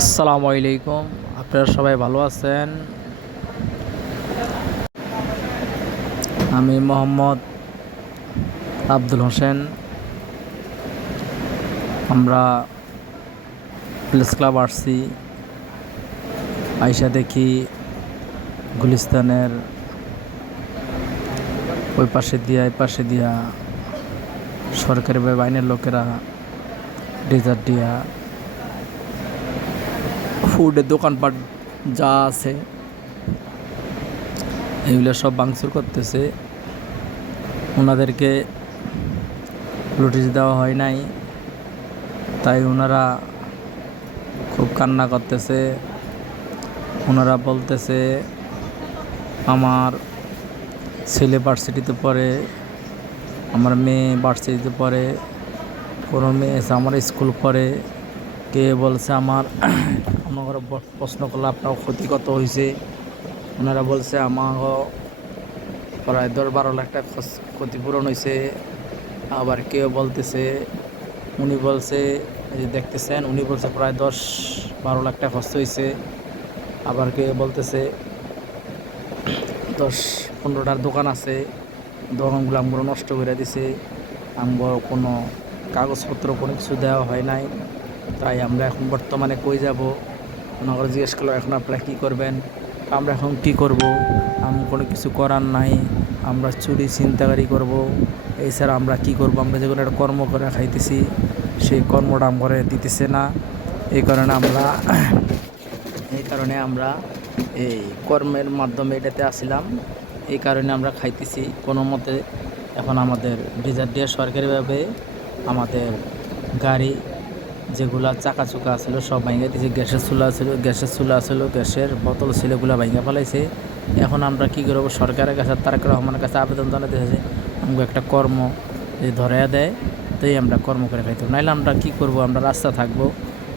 আসসালামু আলাইকুম। আপনারা সবাই ভালো আছেন? আমি মোহাম্মদ আব্দুল হোসেন। আমরা প্রেস ক্লাব আসছি, আইসা দেখি গুলিস্তানের ওই পাশে দিয়া এই পাশে দিয়া সরকারি আইনের লোকেরা ডেজার্ট দিয়া ফুডের দোকানপাট যা আছে এগুলো সব ভাঙচুর করতেছে। ওনাদেরকে নোটিশ দেওয়া হয় নাই, তাই ওনারা খুব কান্না করতেছে। ওনারা বলতেছে আমার ছেলে ভার্সিটিতে পড়ে, আমার মেয়ে ভার্সিটিতে পড়ে, কোনো মেয়ে এসে আমার স্কুল পড়ে। কে বলছে আমার আমার প্রশ্ন করলে আপনার ক্ষতি কত হয়েছে? ওনারা বলছে আমার প্রায় 10-12 লাখ টাকা ক্ষতিপূরণ হয়েছে। আবার কেউ বলতেছে, উনি বলছে এই যে দেখতেছেন, উনি বলছে প্রায় 10-12 লাখ টাকা খরচ হয়েছে। আবার কেউ বলতেছে 10-15টার দোকান আছে, দোকানগুলো আমরা নষ্ট করে দিছে, আমরা কোনো কাগজপত্র কোনো কিছু দেওয়া হয় নাই। তাই আমরা এখন বর্তমানে কই যাব? ওনারা জিজ্ঞেস করলো এখন আপনারা কী করবেন? আমরা এখন কী করব? আমি কোনো কিছু করার নাই, আমরা চুরি ছিনতাইকারি করব, এছাড়া আমরা কি করব? আমরা যে কোনো একটা কর্ম করে খাইতেছি, সেই কর্মটা আমরা দিতেছে না। এই কারণে আমরা এই কর্মের মাধ্যমে এটাতে আসিলাম। এই কারণে আমরা খাইতেছি কোনো মতে। এখন আমাদের ডিজার দিয়ে সরকারিভাবে আমাদের গাড়ি যেগুলা চাকা ছিল সব ভাঙে দিয়েছে। গ্যাসের বোতল ছিল, এগুলো ভাঙে ফেলাইছে। এখন আমরা কী করবো? সরকারের কাছে, তারেক রহমানের কাছে আবেদন জানাতে হয়েছে আমাকে একটা কর্ম যদি ধরাইয়া দেয়, তাই আমরা কর্ম করে খাইতে, নাইলে আমরা কী করব? আমরা রাস্তা থাকবো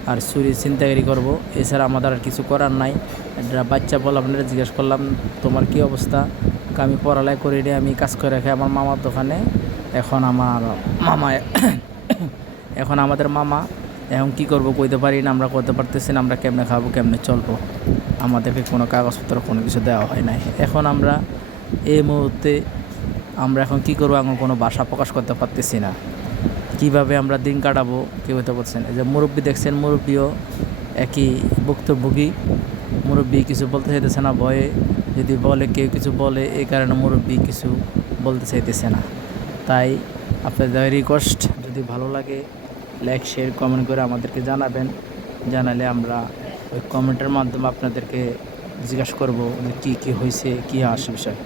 আর চুরি ছিনতাইকারি করব। এছাড়া আমাদের আর কিছু করার নাই। একটা বাচ্চা বল, আপনারা জিজ্ঞেস করলাম তোমার কী অবস্থা? আমি পড়ালেখা করি রে, আমি কাজ করে রাখি আমার মামার দোকানে। এখন আমার মামা এখন আমাদের মামা এখন কী করবো কইতে পারি না, আমরা করতে পারতেছি না। আমরা কেমনে খাবো, কেমনে চলবো? আমাদেরকে কোনো কাগজপত্র কোনো কিছু দেওয়া হয় নাই। এখন আমরা এই মুহূর্তে আমরা এখন কী করবো? এখন কোনো ভাষা প্রকাশ করতে পারতেছি না। কীভাবে আমরা দিন কাটাবো কেউ হতে বলছেন। এই যে মুরব্বী দেখছেন, মুরব্বীও একই ভুক্তভোগী। মুরব্বী কিছু বলতে চাইতেছে না, ভয়ে যদি বলে কেউ কিছু বলে, এই কারণে মুরব্বী কিছু বলতে চাইতেছে না। তাই আপনাদের রিকোয়েস্ট, যদি ভালো লাগে লাইক, শেয়ার, কমেন্ট করে আমাদেরকে জানাবেন। জানালে আমরা ওই কমেন্টের মাধ্যমে আপনাদেরকে জিজ্ঞাসা করব যে কী কী হয়েছে, কী আসে বিষয়।